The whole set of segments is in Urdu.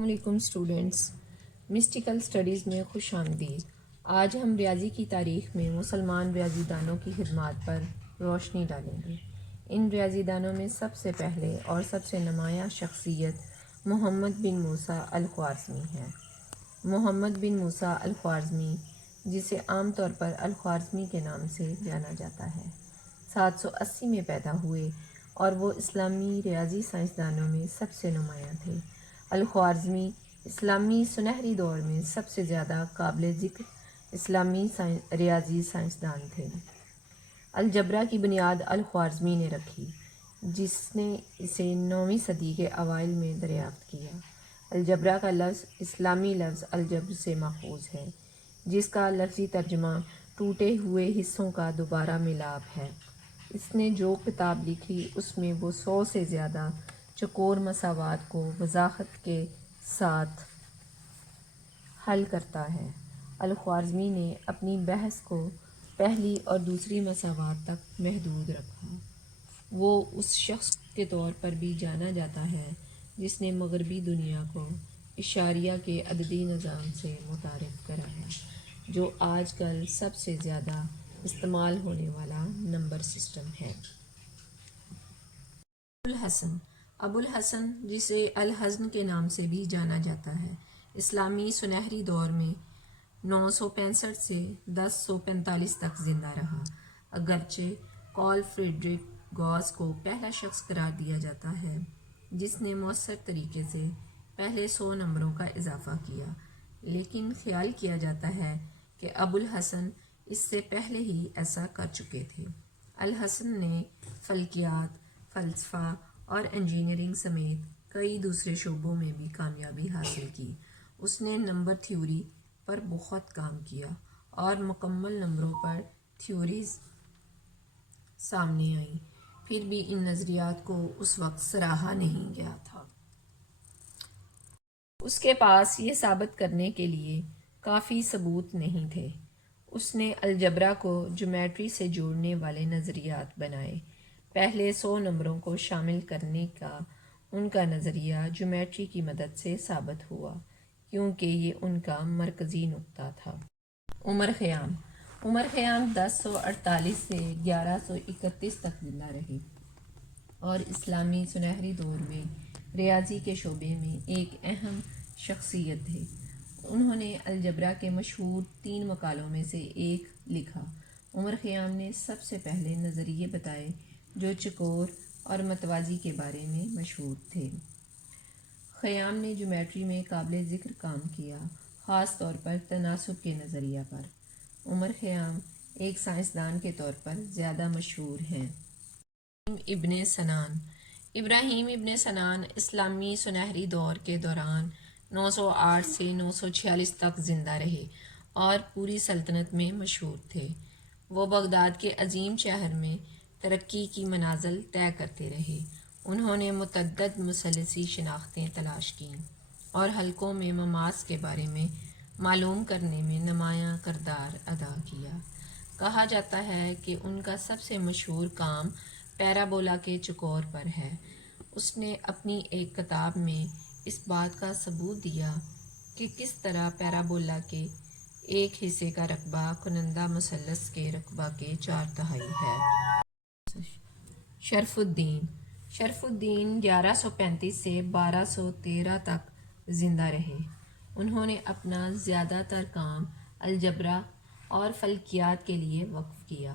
السلام علیکم اسٹوڈینٹس، مسٹیکل اسٹڈیز میں خوش آمدید۔ آج ہم ریاضی کی تاریخ میں مسلمان ریاضی دانوں کی خدمات پر روشنی ڈالیں گے۔ ان ریاضی دانوں میں سب سے پہلے اور سب سے نمایاں شخصیت محمد بن موسیٰ الخوارزمی ہے۔ محمد بن موسیٰ الخوارزمی، جسے عام طور پر الخوارزمی کے نام سے جانا جاتا ہے، 780 میں پیدا ہوئے اور وہ اسلامی ریاضی سائنسدانوں میں سب سے نمایاں تھے۔ الخوارزمی اسلامی سنہری دور میں سب سے زیادہ قابل ذکر اسلامی ریاضی سائنسدان تھے۔ الجبرا کی بنیاد الخوارزمی نے رکھی، جس نے اسے 9ویں صدی کے اوائل میں دریافت کیا۔ الجبرا کا لفظ اسلامی لفظ الجبر سے ماخوذ ہے، جس کا لفظی ترجمہ ٹوٹے ہوئے حصوں کا دوبارہ ملاپ ہے۔ اس نے جو کتاب لکھی اس میں وہ 100 سے زیادہ چکور مساوات کو وضاحت کے ساتھ حل کرتا ہے۔ الخوارزمی نے اپنی بحث کو پہلی اور دوسری مساوات تک محدود رکھا۔ وہ اس شخص کے طور پر بھی جانا جاتا ہے جس نے مغربی دنیا کو اشاریہ کے عددی نظام سے متعارف کرایا، جو آج کل سب سے زیادہ استعمال ہونے والا نمبر سسٹم ہے۔ ابو الحسن، جسے الحزن کے نام سے بھی جانا جاتا ہے، اسلامی سنہری دور میں 965 سے 1045 تک زندہ رہا۔ اگرچہ کارل فریڈرک گاؤس کو پہلا شخص قرار دیا جاتا ہے جس نے مؤثر طریقے سے پہلے 100 نمبروں کا اضافہ کیا، لیکن خیال کیا جاتا ہے کہ ابو الحسن اس سے پہلے ہی ایسا کر چکے تھے۔ الحسن نے فلکیات، فلسفہ اور انجینئرنگ سمیت کئی دوسرے شعبوں میں بھی کامیابی حاصل کی۔ اس نے نمبر تھیوری پر بہت کام کیا اور مکمل نمبروں پر تھیوریز سامنے آئیں، پھر بھی ان نظریات کو اس وقت سراہا نہیں گیا تھا۔ اس کے پاس یہ ثابت کرنے کے لیے کافی ثبوت نہیں تھے۔ اس نے الجبرا کو جیومیٹری سے جوڑنے والے نظریات بنائے۔ پہلے 100 نمبروں کو شامل کرنے کا ان کا نظریہ جیومیٹری کی مدد سے ثابت ہوا، کیونکہ یہ ان کا مرکزی نقطہ تھا۔ عمر خیام 1048 سے 1131 تک زندہ رہے اور اسلامی سنہری دور میں ریاضی کے شعبے میں ایک اہم شخصیت تھے۔ انہوں نے الجبرا کے مشہور 3 مقالوں میں سے ایک لکھا۔ عمر خیام نے سب سے پہلے نظریے بتائے جو چکور اور متوازی کے بارے میں مشہور تھے۔ خیام نے جیومیٹری میں قابل ذکر کام کیا، خاص طور پر تناسب کے نظریہ پر۔ عمر خیام ایک سائنسدان کے طور پر زیادہ مشہور ہیں۔ ابراہیم ابن سنان اسلامی سنہری دور کے دوران 908 سے 946 تک زندہ رہے اور پوری سلطنت میں مشہور تھے۔ وہ بغداد کے عظیم شہر میں ترقی کی منازل طے کرتے رہے۔ انہوں نے متعدد مثلثی شناختیں تلاش کیں اور حلقوں میں مماس کے بارے میں معلوم کرنے میں نمایاں کردار ادا کیا۔ کہا جاتا ہے کہ ان کا سب سے مشہور کام پیرابولا کے چکور پر ہے۔ اس نے اپنی ایک کتاب میں اس بات کا ثبوت دیا کہ کس طرح پیرابولا کے ایک حصے کا رقبہ کنندہ مثلث کے رقبہ کے 4/3 ہے۔ شرف الدین 1135 سے 1213 تک زندہ رہے۔ انہوں نے اپنا زیادہ تر کام الجبرا اور فلکیات کے لیے وقف کیا۔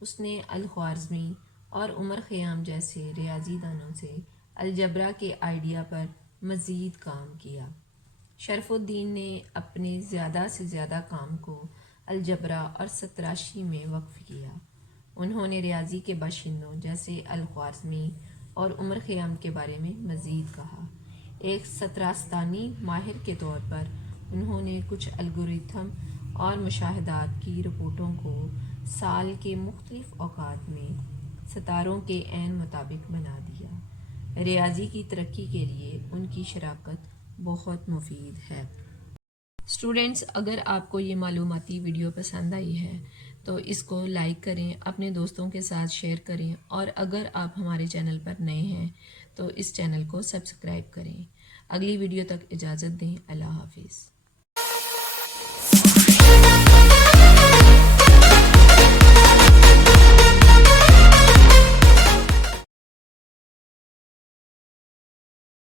اس نے الخوارزمی اور عمر خیام جیسے ریاضی دانوں سے الجبرا کے آئیڈیا پر مزید کام کیا۔ شرف الدین نے اپنے زیادہ سے زیادہ کام کو الجبرا اور ستراشی میں وقف کیا۔ انہوں نے ریاضی کے باشندوں جیسے الخوارزمی اور عمر خیام کے بارے میں مزید کہا۔ ایک ستارستانی ماہر کے طور پر انہوں نے کچھ الگورتھم اور مشاہدات کی رپورٹوں کو سال کے مختلف اوقات میں ستاروں کے عین مطابق بنا دیا۔ ریاضی کی ترقی کے لیے ان کی شراکت بہت مفید ہے۔ اسٹوڈینٹس، اگر آپ کو یہ معلوماتی ویڈیو پسند آئی ہے تو اس کو لائک کریں، اپنے دوستوں کے ساتھ شیئر کریں، اور اگر آپ ہمارے چینل پر نئے ہیں تو اس چینل کو سبسکرائب کریں۔ اگلی ویڈیو تک اجازت دیں. اللہ حافظ.